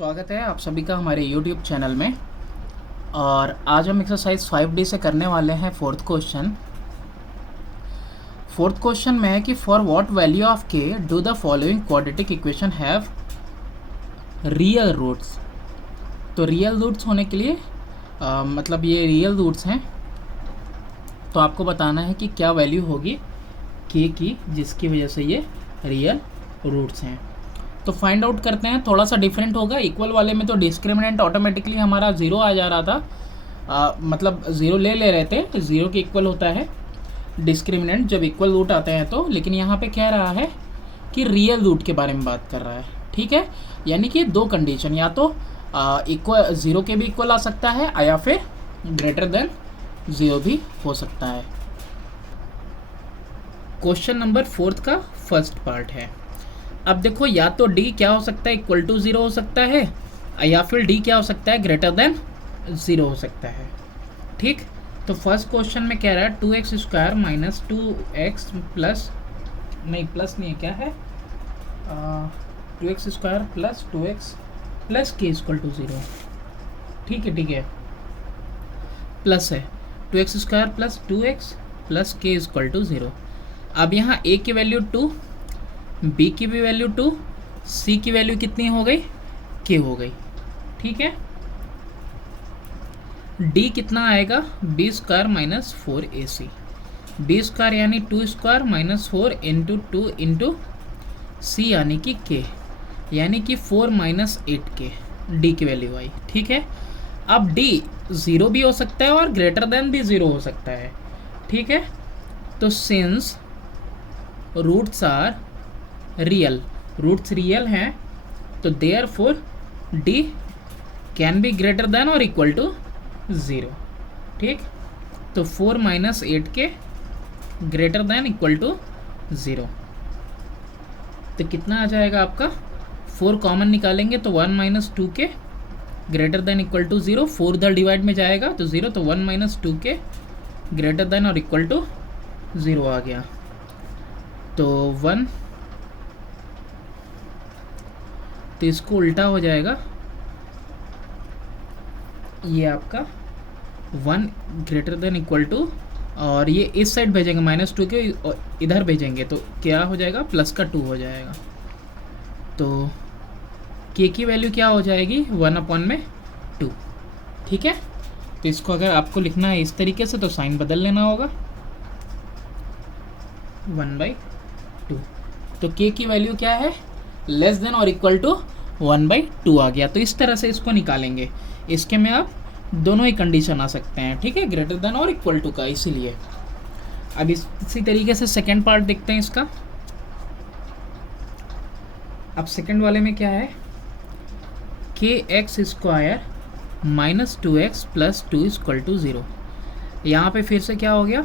स्वागत है आप सभी का हमारे YouTube चैनल में। और आज हम एक्सरसाइज 5D से करने वाले हैं फोर्थ क्वेश्चन। फोर्थ क्वेश्चन में है कि for what value of k do the following quadratic equation have real roots. तो रियल रूट्स होने के लिए मतलब ये रियल रूट्स हैं, तो आपको बताना है कि क्या वैल्यू होगी के की जिसकी वजह से ये रियल रूट्स हैं। तो फाइंड आउट करते हैं। थोड़ा सा डिफरेंट होगा। इक्वल वाले में तो डिस्क्रिमिनेंट ऑटोमेटिकली हमारा ज़ीरो आ जा रहा था, मतलब ज़ीरो ले रहे थे, ज़ीरो के इक्वल होता है डिस्क्रिमिनेंट जब इक्वल रूट आते हैं तो। लेकिन यहाँ पे कह रहा है कि रियल रूट के बारे में बात कर रहा है, ठीक है। यानी कि दो कंडीशन, या तो इक्वल ज़ीरो के भी इक्वल आ सकता है या फिर ग्रेटर देन ज़ीरो भी हो सकता है। क्वेश्चन नंबर 4 का फर्स्ट पार्ट है। अब देखो, या तो डी क्या हो सकता है, इक्वल टू ज़ीरो हो सकता है, या फिर डी क्या हो सकता है, ग्रेटर देन ज़ीरो हो सकता है, ठीक। तो फर्स्ट क्वेश्चन में कह रहा है 2x square minus 2x plus, नहीं प्लस नहीं है, क्या है, 2x square plus 2x plus k equal to zero, ठीक है, प्लस है 2x square plus 2x plus k equal to zero. अब यहाँ a की वैल्यू 2, b की भी वैल्यू 2, c की वैल्यू कितनी हो गई, k हो गई, ठीक है। d कितना आएगा, b square minus 4ac, b square यानी 2 square minus 4 into 2 into c यानी कि k, यानी कि 4 माइनस 8k, d की वैल्यू आई, ठीक है। अब d ज़ीरो भी हो सकता है और ग्रेटर देन भी ज़ीरो हो सकता है, ठीक है। तो since roots are real, roots real हैं, तो therefore d can be greater than और इक्वल टू ज़ीरो, ठीक। तो 4 minus 8 k greater than equal to zero, तो कितना आ जाएगा आपका, 4 कॉमन निकालेंगे तो 1 minus 2 k greater than equal to zero, 4 इधर डिवाइड में जाएगा तो ज़ीरो, तो 1 माइनस 2 के ग्रेटर देन और इक्वल टू ज़ीरो आ गया। तो 1, तो इसको उल्टा हो जाएगा, ये आपका 1 ग्रेटर देन इक्वल टू, और ये इस साइड भेजेंगे माइनस 2 के, इधर भेजेंगे तो क्या हो जाएगा, प्लस का 2 हो जाएगा। तो के की वैल्यू क्या हो जाएगी, 1/2, ठीक है। तो इसको अगर आपको लिखना है इस तरीके से तो साइन बदल लेना होगा, 1/2। तो के की वैल्यू क्या है, लेस देन और इक्वल टू 1/2 आ गया। तो इस तरह से इसको निकालेंगे। इसके में आप दोनों ही कंडीशन आ सकते हैं, ठीक है, ग्रेटर देन और इक्वल टू का, इसीलिए। अब इसी तरीके से सेकेंड पार्ट देखते हैं इसका। अब सेकेंड वाले में क्या है, k x square minus 2x plus 2 equal to zero. यहाँ पे फिर से क्या हो गया,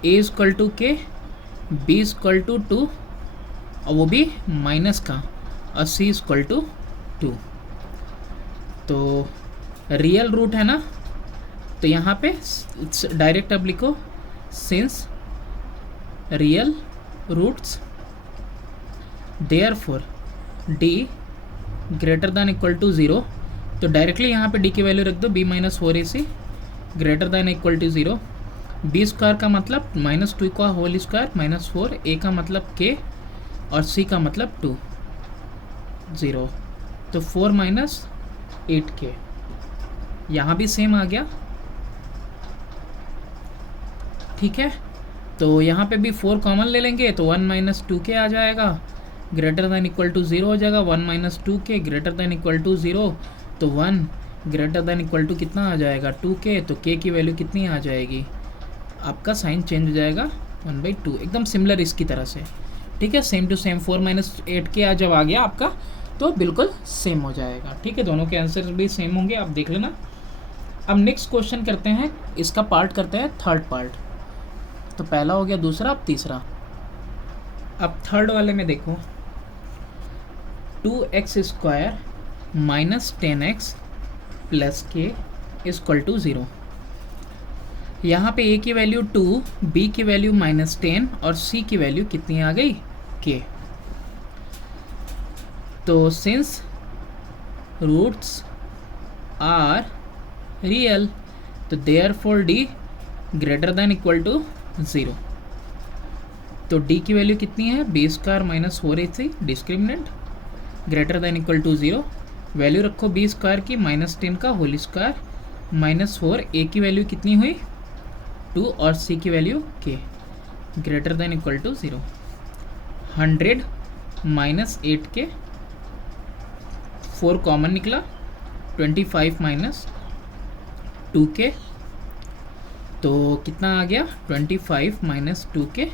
a equal to k, b equal to 2, और वो भी माइनस का, और c इक्वल टू 2। तो रियल रूट है ना, तो यहाँ पे डायरेक्ट अब लिखो, since real roots therefore d greater than equal to zero. तो डायरेक्टली यहाँ पे d की वैल्यू रख दो, b minus 4ac greater than equal to zero. b square का मतलब माइनस 2 का होल स्क्वायर माइनस 4, a का मतलब k और c का मतलब 2, 0। तो 4 माइनस 8k, यहाँ भी सेम आ गया, ठीक है। तो यहाँ पे भी 4 कॉमन ले लेंगे तो 1 माइनस 2k आ जाएगा, greater than equal to zero हो जाएगा, 1 minus 2k greater than equal to zero, तो 1 ग्रेटर दैन इक्वल टू कितना आ जाएगा, 2k। तो k की वैल्यू कितनी आ जाएगी, आपका साइन चेंज हो जाएगा 1/2, एकदम सिमिलर इसकी तरह से, ठीक है, same to same. 4 minus 8k जब आ गया आपका तो बिल्कुल सेम हो जाएगा, ठीक है, दोनों के आंसर भी सेम होंगे, आप देख लेना। अब नेक्स्ट क्वेश्चन करते हैं, इसका पार्ट करते हैं थर्ड पार्ट। तो पहला हो गया, दूसरा, अब तीसरा। अब थर्ड वाले में देखो, 2x square minus 10x plus k equal to zero. यहाँ पे a की वैल्यू 2, b की वैल्यू -10 और c की वैल्यू कितनी आ गई, k। तो सिंस रूट्स आर रियल, तो therefore d greater than equal to 0। तो डी की वैल्यू कितनी है, b square minus 4ac discriminant greater than equal to 0। Value रखो बी स्क्वायर की -10 का होल स्क्वायर -4, ए की वैल्यू कितनी हुई 2 और सी की value k greater than equal to 0। 100 minus 8k, 4 common निकला, 25 माइनस 2k, तो कितना आ गया 25 माइनस 2k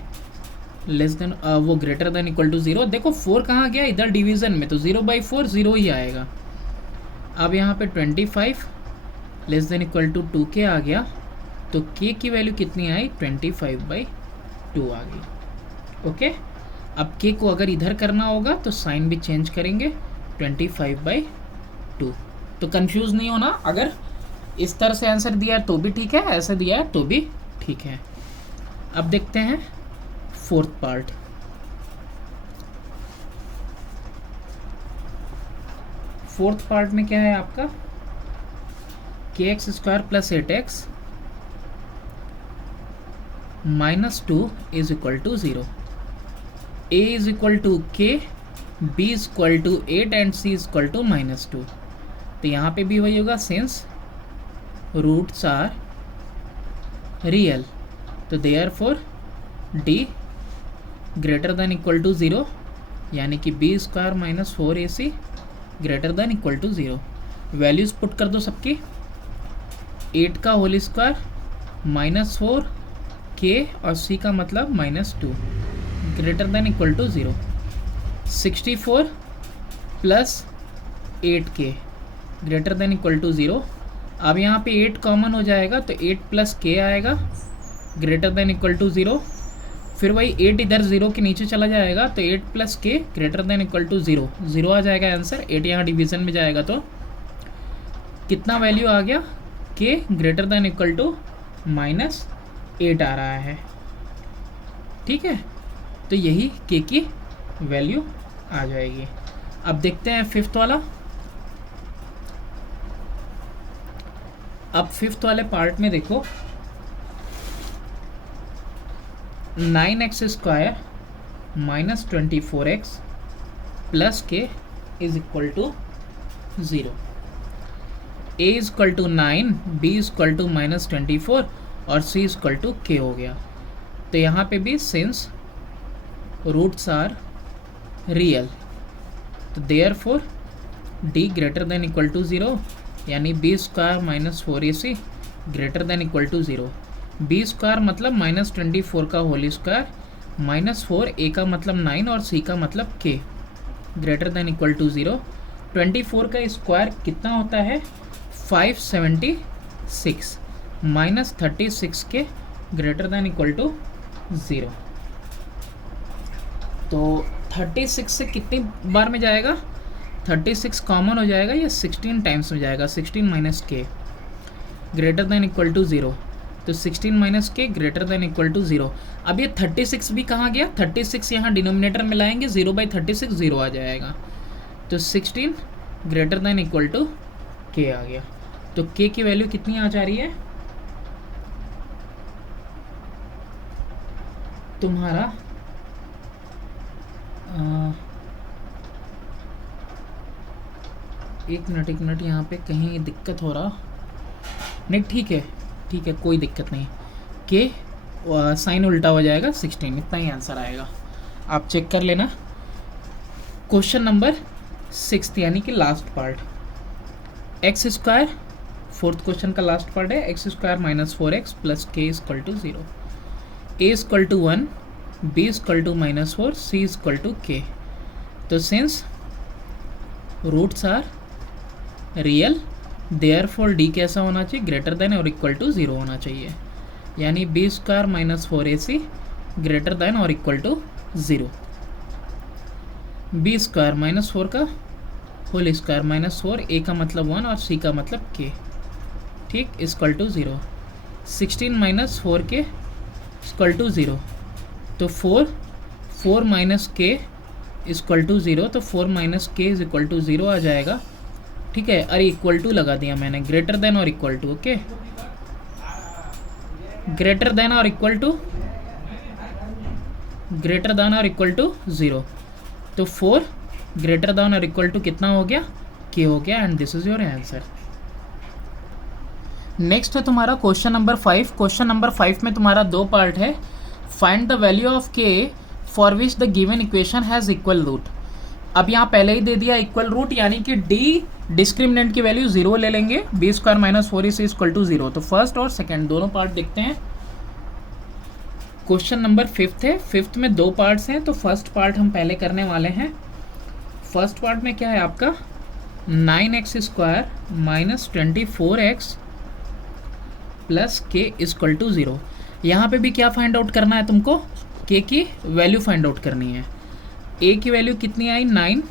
लेस देन वो ग्रेटर देन इक्वल टू 0। देखो 4 कहाँ गया, इधर डिवीज़न में, तो 0/4 0 ही आएगा। अब यहाँ पे 25 less than equal to 2k आ गया, तो k की वैल्यू कितनी आई 25/2 आ गई। ओके, अब k को अगर इधर करना होगा तो साइन भी चेंज करेंगे 25/2। तो कंफ्यूज नहीं होना, अगर इस तरह से आंसर दिया है तो भी ठीक है, ऐसे दिया है तो भी ठीक है। अब देखते हैं फोर्थ पार्ट। फोर्थ पार्ट में क्या है आपका, kx² plus 8x -2 is equal to 0, a is equal to k, b is equal to 8 and c is equal to -2। तो यहाँ पे भी वही होगा, सिंस रूट्स आर रियल, तो therefore d greater than equal to 0, यानी कि b square minus 4ac greater than equal to 0। Values put कर दो सबकी, 8 का होल स्क्वायर -4 k और c का मतलब -2 greater than equal to 0। 64 plus 8k greater than equal to 0। अब यहाँ पे 8 कॉमन हो जाएगा, तो 8 प्लस k आएगा ग्रेटर देन इक्वल टू 0। फिर वही 8 इधर 0 के नीचे चला जाएगा, तो 8 plus k greater than equal to 0, 0 आ जाएगा आंसर। 8 यहाँ डिवीज़न में जाएगा तो कितना वैल्यू आ गया, k greater than equal to -8 आ रहा है। ठीक है, तो यही k की वैल्यू आ जाएगी। अब देखते हैं फिफ्थ वाला। अब फिफ्थ वाले पार्ट में देखो, 9x² minus 24x plus k is equal to 0। a is equal to 9, b is equal to -24 और c is equal to k हो गया। तो यहाँ पे भी सिंस रूट्स आर रियल, तो therefore d greater than equal to 0, यानी b square minus 4ac greater than equal to 0। B square मतलब -24 का होल स्क्वायर, -4 a का मतलब 9 और c का मतलब k greater than equal to 0। 24 का स्क्वायर कितना होता है 576 -36 के ग्रेटर देन इक्वल टू 0। तो 36 से कितनी बार में जाएगा, 36 कॉमन हो जाएगा, ये 16 टाइम्स में जाएगा, 16 minus k greater than equal to 0। तो 16 minus k greater than equal to 0। अब ये 36 भी कहाँ गया, 36 यहाँ डिनोमिनेटर में लाएंगे, 0/36 0 आ जाएगा, तो 16 greater than equal to k आ गया। तो k की वैल्यू कितनी आ जा रही है तुम्हारा, एक मिनट यहाँ पे कहीं दिक्कत हो रहा, नहीं ठीक है कोई दिक्कत नहीं, के साइन उल्टा हो जाएगा, 16 इतना ही आंसर आएगा, आप चेक कर लेना। क्वेश्चन नंबर 6 यानी कि last part, x², fourth question का लास्ट पार्ट है, x² minus 4x plus k equal to 0, a equal to 1, b equal to -4, c equal to k। तो since roots are real, therefore D कैसा होना चाहिए, greater than और equal to 0 होना चाहिए, यानी b² minus 4ac greater than और equal to 0। b² -4 का होल स्क्वायर -4, a का मतलब 1 और c का मतलब k, ठीक, equal to 0। 16 minus 4k equal to 0, तो 4 माइनस k इक्वल टू 0, तो 4 minus k is equal to 0 आ जाएगा। ठीक है, और इक्वल टू लगा दिया मैंने, ग्रेटर देन और equal to, okay, greater than और इक्वल टू, ग्रेटर देन और इक्वल टू 0। तो 4 ग्रेटर देन और इक्वल टू कितना हो गया, के हो गया, and this is your answer. Next है तुम्हारा क्वेश्चन नंबर 5। क्वेश्चन नंबर 5 में तुम्हारा 2 पार्ट है। Find the value of k for which the given equation has equal root. अब यहाँ पहले ही दे दिया इक्वल रूट, यानी कि डी डिस्क्रिमिनेंट की वैल्यू 0 ले लेंगे, b square minus 4ac equal to 0। तो फर्स्ट और सेकेंड दोनों पार्ट देखते हैं। क्वेश्चन नंबर 5 है, 5th में 2 पार्ट्स हैं, तो फर्स्ट पार्ट हम पहले करने वाले हैं। फर्स्ट पार्ट में क्या है आपका 9x square minus 24x plus k equal to 0। यहाँ पे भी क्या फाइंड आउट करना है तुमको, के की वैल्यू फाइंड आउट करनी है। ए की वैल्यू कितनी आई 9,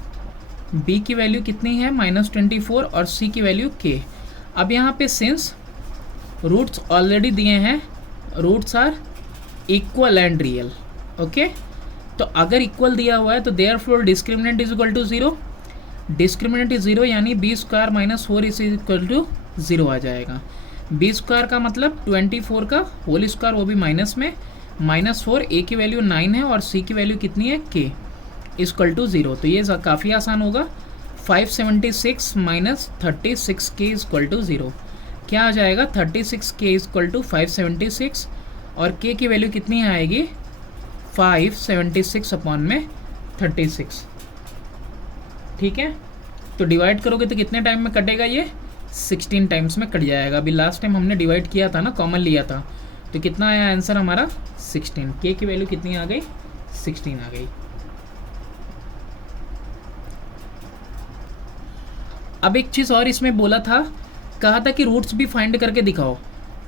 बी की वैल्यू कितनी है -24 और सी की वैल्यू के। अब यहाँ पे सिंस रूट्स ऑलरेडी दिए हैं, roots are equal and real, okay, तो अगर इक्वल दिया हुआ है तो therefore discriminant is equal to 0, discriminant is 0, यानी b square minus 4 is equal to 0 आ जाएगा। बी स्क्वायर का मतलब 24 का होल स्क्वायर, वो भी माइनस में, -4, ए की वैल्यू 9 है और सी की वैल्यू कितनी है के इक्वल टू 0। तो ये काफ़ी आसान होगा। 576 माइनस 36 के इक्वल टू 0 क्या आ जाएगा, 36 के इक्वल टू 576 और के की वैल्यू कितनी आएगी 576 अपॉन में 36, ठीक है। तो डिवाइड करोगे तो कितने टाइम में कटेगा, ये 16 टाइम्स में कट जाएगा। अभी लास्ट टाइम हमने डिवाइड किया था ना, कॉमन लिया था, तो कितना आया आंसर हमारा 16। के की वैल्यू कितनी आ गई 16 आ गई। अब एक चीज़ और इसमें बोला था, कहा था कि रूट्स भी फाइंड करके दिखाओ।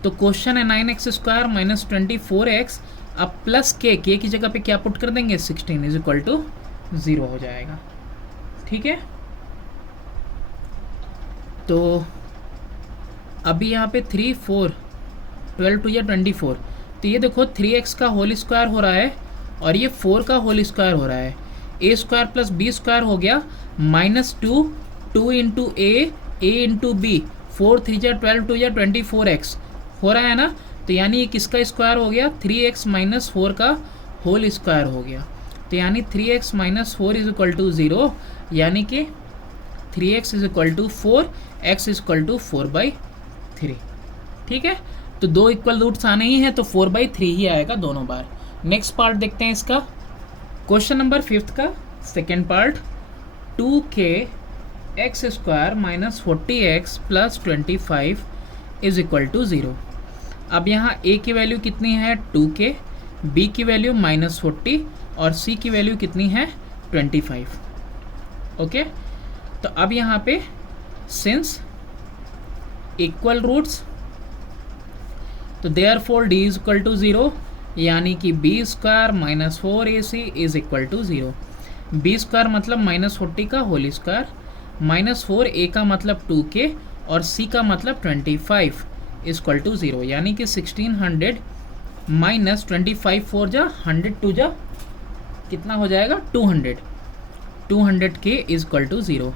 तो क्वेश्चन है 9x स्क्वायर माइनस 24x, अब प्लस के की जगह पे क्या पुट कर देंगे 16 इज इक्वल टू 0 हो जाएगा, ठीक है। तो अभी यहाँ पे 3 4 12 2 या 24, तो ये देखो 3x का होल स्क्वायर हो रहा है और ये 4 का होल स्क्वायर हो रहा है। ए स्क्वायर प्लस बी स्क्वायर हो गया -2 2 इंटू ए इंटू बी, 4 3 या 12 2 या 24x हो रहा है ना। तो यानी ये किसका स्क्वायर हो गया 3x माइनस 4 का होल स्क्वायर हो गया। तो यानी 3x minus 4 is equal to 0, यानी कि 3x is equal to 4, x is equal to 4/3, ठीक है। तो 2 इक्वल रूट्स आने ही हैं, तो 4/3 ही आएगा दोनों बार। नेक्स्ट पार्ट देखते हैं इसका, क्वेश्चन नंबर 5 का second part, 2k x square minus 40x plus 25 is equal to 0। अब यहाँ a की वैल्यू कितनी है 2k, b की वैल्यू -40 और c की वैल्यू कितनी है 25, ओके। तो अब यहाँ पे सिंस इक्वल रूट्स, तो therefore d is equal to 0, यानी कि b square minus 4ac is equal to 0। b square मतलब -40 का होल स्क्वायर, -4a का मतलब 2k और c का मतलब 25 इक्वल टू 0, यानी कि 1600 माइनस 25 4 जा 100 2 जा कितना हो जाएगा 200 के equal to 0।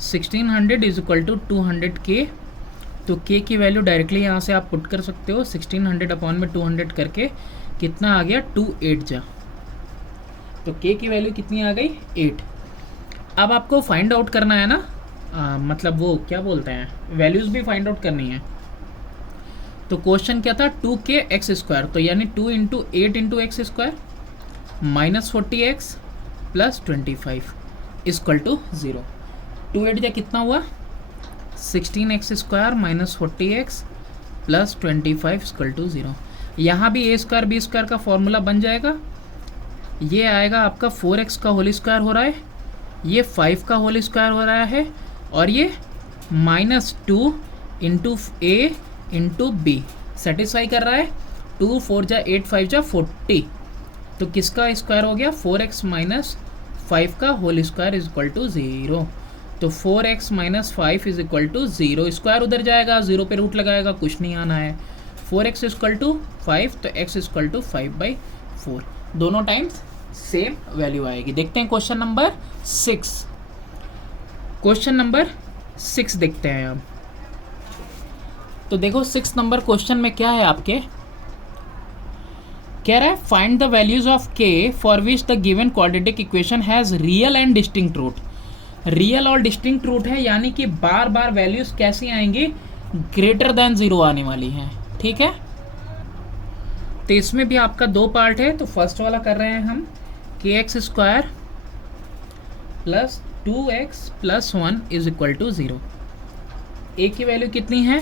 1600 is equal to 200 k, तो k की वैल्यू डायरेक्टली यहाँ से आप पुट कर सकते हो, 1600 अपॉन में 200 करके कितना आ गया 2 8 जा, तो k की वैल्यू कितनी आ गई 8। अब आपको फाइंड आउट करना है ना, मतलब वो क्या बोलते हैं वैल्यूज़ भी फाइंड आउट करनी है। तो क्वेश्चन क्या था 2k x स्क्वायर, तो यानी 2 into 8 into x square minus 40x plus 25 equal to 0। 2 8 जा कितना हुआ 16x square minus 40x plus 25 equal to 0। यहाँ भी a स्क्वायर बी स्क्वायर का फॉर्मूला बन जाएगा, ये आएगा आपका 4x का होल स्क्वायर हो रहा है, ये 5 का होल स्क्वायर हो रहा है और ये -2 इंटू ए इंटू बी सेटिस्फाई कर रहा है। 2 4 जा 8 5 जा 40, तो किसका स्क्वायर हो गया 4x माइनस 5 का whole square is equal to 0। तो 4x minus 5 is equal to 0, square उधर जाएगा 0 पे रूट लगाएगा, कुछ नहीं आना है। 4x इक्वल टू 5, तो x इक्वल टू 5/4, दोनों टाइम्स सेम वैल्यू आएगी। देखते हैं क्वेश्चन नंबर 6। क्वेश्चन नंबर 6 देखते हैं अब। तो देखो 6 नंबर क्वेश्चन में क्या है आपके, कह रहा है find the values of k for which the given quadratic equation has real and distinct root. Real और डिस्टिंक्ट रूट है, यानी कि बार बार वैल्यूज कैसी आएंगी, ग्रेटर देन 0 आने वाली हैं। ठीक है, तो इसमें भी आपका 2 पार्ट है। तो फर्स्ट वाला कर रहे हैं हम, k x square plus 2x plus 1 is equal to 0। A की वैल्यू कितनी है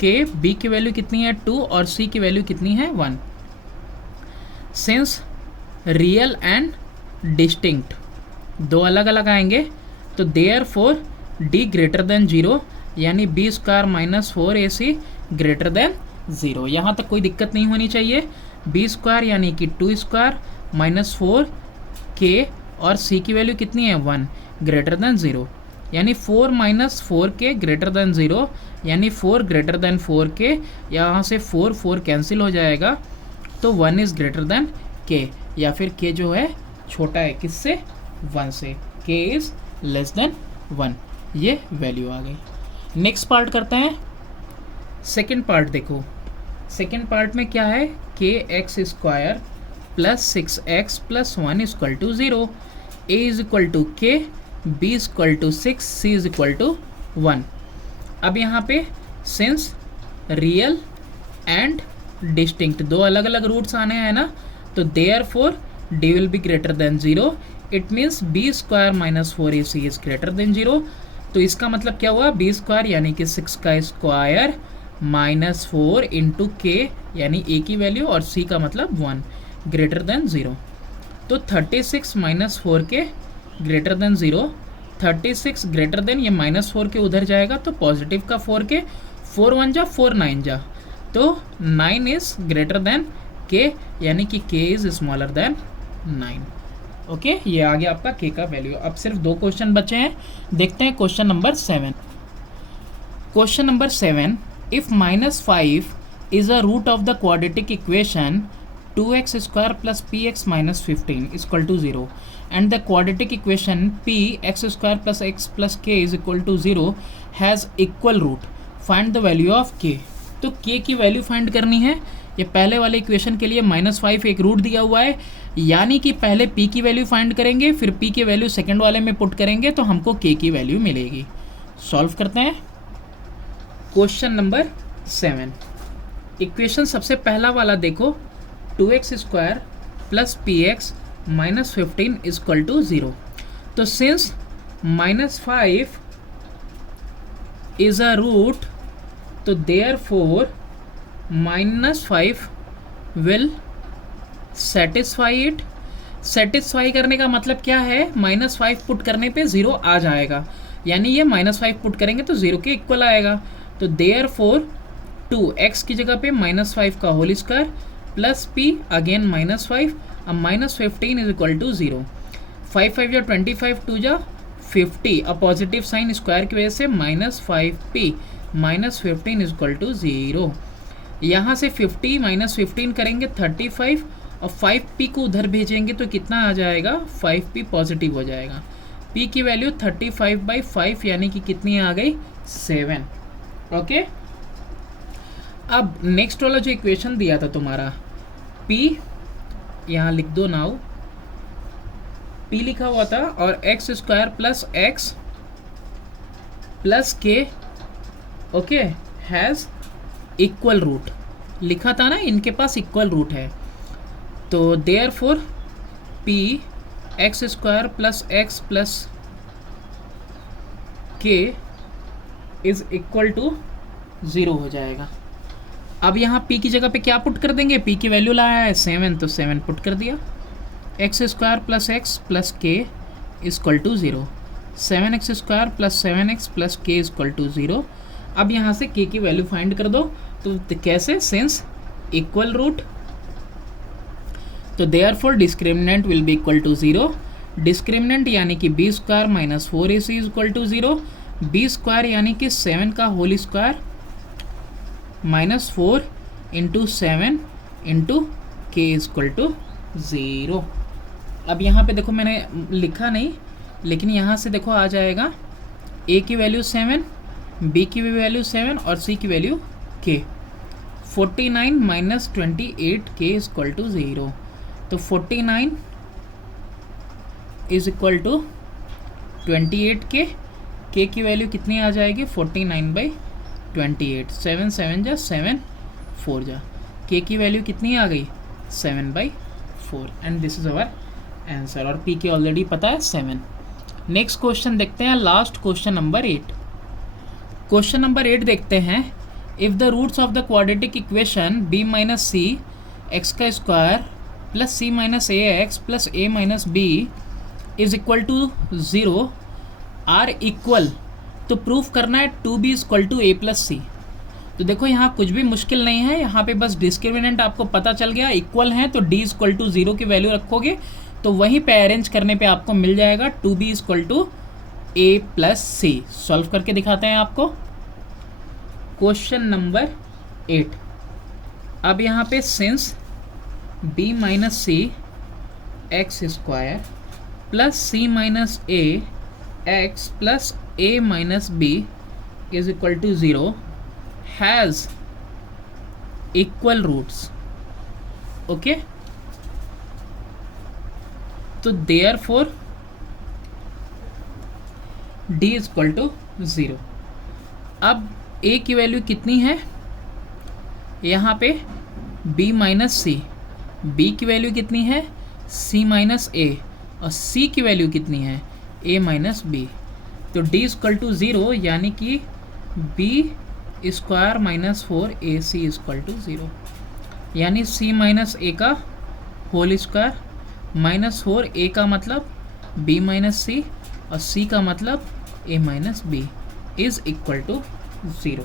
के, बी की वैल्यू कितनी है 2 और सी की वैल्यू कितनी है 1। सिंस रियल एंड डिस्टिंक्ट दो अलग अलग आएंगे, तो therefore D greater than 0, यानी b square minus 4ac greater than 0। यहाँ तक कोई दिक्कत नहीं होनी चाहिए। बी स्क्वायर यानी कि 2 स्क्वायर माइनस 4k और c की वैल्यू कितनी है 1 ग्रेटर देन 0, यानी 4 माइनस 4k ग्रेटर देन 0, यानी 4 ग्रेटर देन 4k। यहाँ से 4 कैंसिल हो जाएगा, तो 1 इज़ ग्रेटर देन k, या फिर k जो है छोटा है किससे, 1 से, k इज़ लेस देन 1। ये वैल्यू आ गई। नेक्स्ट पार्ट करते हैं, सेकेंड पार्ट देखो। सेकेंड पार्ट में क्या है, k x square plus 6x plus 1 equal to 0, a is equal to k, b is equal to 6, c is equal to 1। अब यहाँ पे सिंस रियल एंड डिस्टिंक्ट दो अलग अलग रूट्स आने हैं ना, तो therefore D will be greater than 0। It means b square minus 4ac is greater than 0। तो इसका मतलब क्या हुआ, बी स्क्वायर यानी कि 6 का स्क्वायर माइनस 4 इंटू के यानी ए की वैल्यू और सी का मतलब 1 ग्रेटर देन 0। तो 36 minus 4k greater than 0, 36 greater than ये माइनस 4k उधर जाएगा तो पॉजिटिव का 4k, 4 1 जा 4 9 जा, तो 9 इज ग्रेटर देन k, यानी कि k is smaller than 9। Okay, ये आ गया आपका k का वैल्यू। अब सिर्फ 2 क्वेश्चन बचे हैं, देखते हैं question number 7। Question number 7, if -5 is a root of the quadratic equation 2x square plus px minus 15 equal to 0 and the quadratic equation p x square plus x plus k is equal to 0 has equal root, find the value of k। तो k की value find करनी है। ये पहले वाले equation के लिए -5 एक रूट दिया हुआ है, यानी कि पहले p की वैल्यू फाइंड करेंगे, फिर p की वैल्यू सेकंड वाले में पुट करेंगे तो हमको k की वैल्यू मिलेगी। सॉल्व करते हैं क्वेश्चन नंबर 7। इक्वेशन सबसे पहला वाला देखो, 2x square plus px minus 15 equal to 0। तो सिंस -5 इज अ रूट, तो therefore -5 will satisfy it. Satisfy करने का मतलब क्या है, -5 पुट करने पे 0 आ जाएगा, यानी ये -5 पुट करेंगे तो 0 के इक्वल आएगा। तो देयर फोर 2x की जगह पे -5 का whole square plus p again -5, अब -15 इज इक्वल टू 0। 5 5 या 25, 2 जा 50, अब पॉजिटिव साइन स्क्वायर की वजह से -5p -15 इज इक्वल टू 0। यहाँ से 50 -15 करेंगे 35, और 5p को उधर भेजेंगे तो कितना आ जाएगा, 5p पॉजिटिव हो जाएगा। p की वैल्यू 35/5 यानी कि कितनी आ गई, 7। ओके, अब नेक्स्ट वाला जो इक्वेशन दिया था तुम्हारा, p यहाँ लिख दो नाउ, p लिखा हुआ था और x square plus x plus k, okay, has equal root लिखा था ना, इनके पास इक्वल रूट है। तो therefore p x square plus x plus k is equal to 0 हो जाएगा। अब यहाँ p की जगह पे क्या पुट कर देंगे, p की वैल्यू लाया है 7, तो 7 पुट कर दिया। X square plus x plus k equal to 0, 7x square plus 7x plus k equal to 0। अब यहाँ से k की वैल्यू फाइंड कर दो, तो कैसे, सिंस इक्वल रूट, तो therefore discriminant will be equal to 0। Discriminant यानी कि b square minus 4ac is equal to 0, b square यानी कि 7 का whole square minus 4 into 7 into k equal to 0। अब यहाँ पे देखो मैंने लिखा नहीं, लेकिन यहाँ से देखो आ जाएगा a की वैल्यू 7 बी की भी वैल्यू 7 और सी की वैल्यू के। 49 माइनस 28 के इज इक्वल टू 0। तो 49 इज इक्वल टू 28 के की वैल्यू कितनी आ जाएगी 49/28। 7 7 जा 7 4 जा, के की वैल्यू कितनी आ गई 7/4 and this is our answer. और पी के ऑलरेडी पता है 7। नेक्स्ट क्वेश्चन देखते हैं, last question number 8। Question number 8 देखते हैं, if the roots of the quadratic equation b minus c x का square plus c minus a x plus a minus b is equal to 0 are equal, तो proof करना है 2b equal to a plus c. तो देखो यहाँ कुछ भी मुश्किल नहीं है, यहाँ पे बस डिस्क्रिमिनेंट आपको पता चल गया, इक्वल है तो d इक्वल टू 0 की वैल्यू रखोगे तो वहीं पे अरेंज करने पे आपको मिल जाएगा 2b equal to a plus c. Solve करके दिखाते हैं आपको। Question number 8। अब यहाँ पे since b minus c x square plus c minus a x plus a minus b is equal to 0 has equal roots, okay. तो therefore d is equal to 0। अब a की वैल्यू कितनी है यहाँ पे b माइनस सी, b की value कितनी है c माइनस a और c की वैल्यू कितनी है a माइनस b। तो d इक्वल टू 0 यानी कि b square minus 4ac equal to 0, यानी c माइनस a का होल स्क्वायर माइनस 4a का मतलब b माइनस सी और c का मतलब a minus b is equal to 0।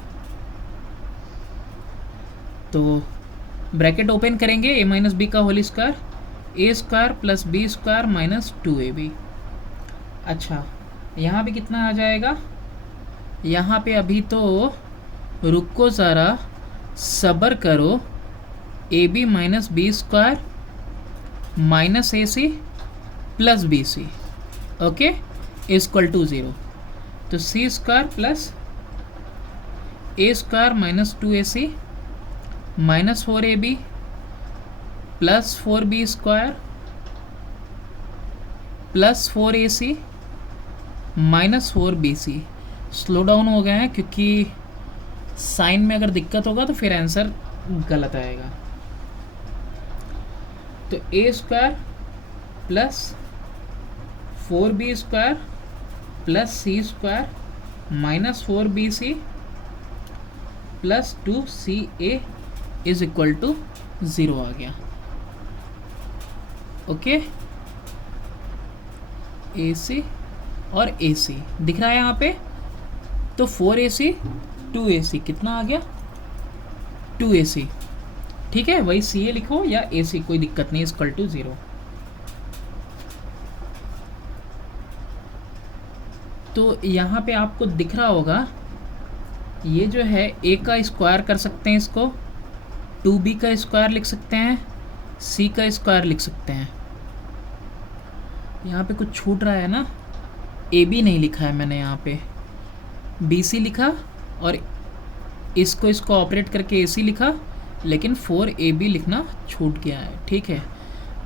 तो ब्रैकेट ओपन करेंगे, a माइनस बी का whole square a square plus b square minus 2ab। अच्छा यहाँ पे कितना आ जाएगा, यहाँ पे अभी तो रुको ज़रा, सब्र करो, a b minus b square minus a c plus b c, okay, equal to 0। तो c square plus a square minus 2ac minus 4ab plus 4b square plus 4ac minus 4bc। Slow down हो गया है क्योंकि sign में अगर दिक्कत होगा तो फिर आंसर गलत आएगा। तो a square plus 4b square plus c square minus 4bc plus 2ca is equal to 0 आ गया, ओके। ac और ac दिख रहा है यहाँ पे, तो 4ac 2ac कितना आ गया 2ac, ठीक है। वही ca लिखो या ac कोई दिक्कत नहीं, इक्वल टू 0। तो यहाँ पे आपको दिख रहा होगा ये जो है a का स्क्वायर कर सकते हैं, इसको 2b का स्क्वायर लिख सकते हैं, c का स्क्वायर लिख सकते हैं। यहाँ पे कुछ छूट रहा है ना, ab नहीं लिखा है मैंने, यहाँ पे bc लिखा और इसको ऑपरेट करके ac लिखा, लेकिन 4ab लिखना छूट गया है, ठीक है।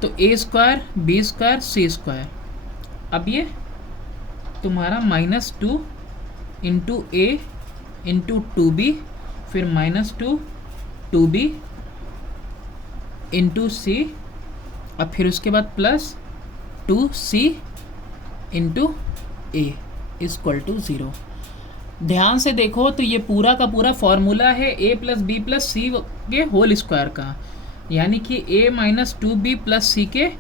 तो a square b square c square, अब ये तुम्हारा माइनस 2 इंटू ए इंटू 2b, फिर माइनस 2b इंटू सी, और फिर उसके बाद plus 2c into a equal to 0। ध्यान से देखो तो ये पूरा का पूरा फॉर्मूला है a प्लस बी प्लस सी के होल स्क्वायर का, यानी कि a माइनस 2b प्लस सी के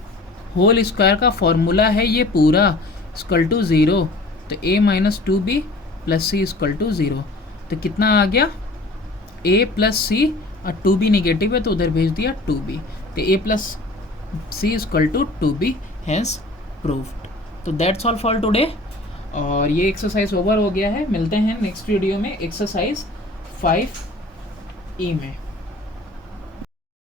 होल स्क्वायर का फॉर्मूला है ये पूरा, इक्वल टू 0। तो a minus 2b plus c equal to 0। तो कितना आ गया a प्लस सी, और 2b निगेटिव है तो उधर भेज दिया 2b, तो a plus c equal to 2b, hence proved. तो दैट्स ऑल फॉर टुडे, और ये एक्सरसाइज ओवर हो गया है। मिलते हैं नेक्स्ट वीडियो में एक्सरसाइज 5E में।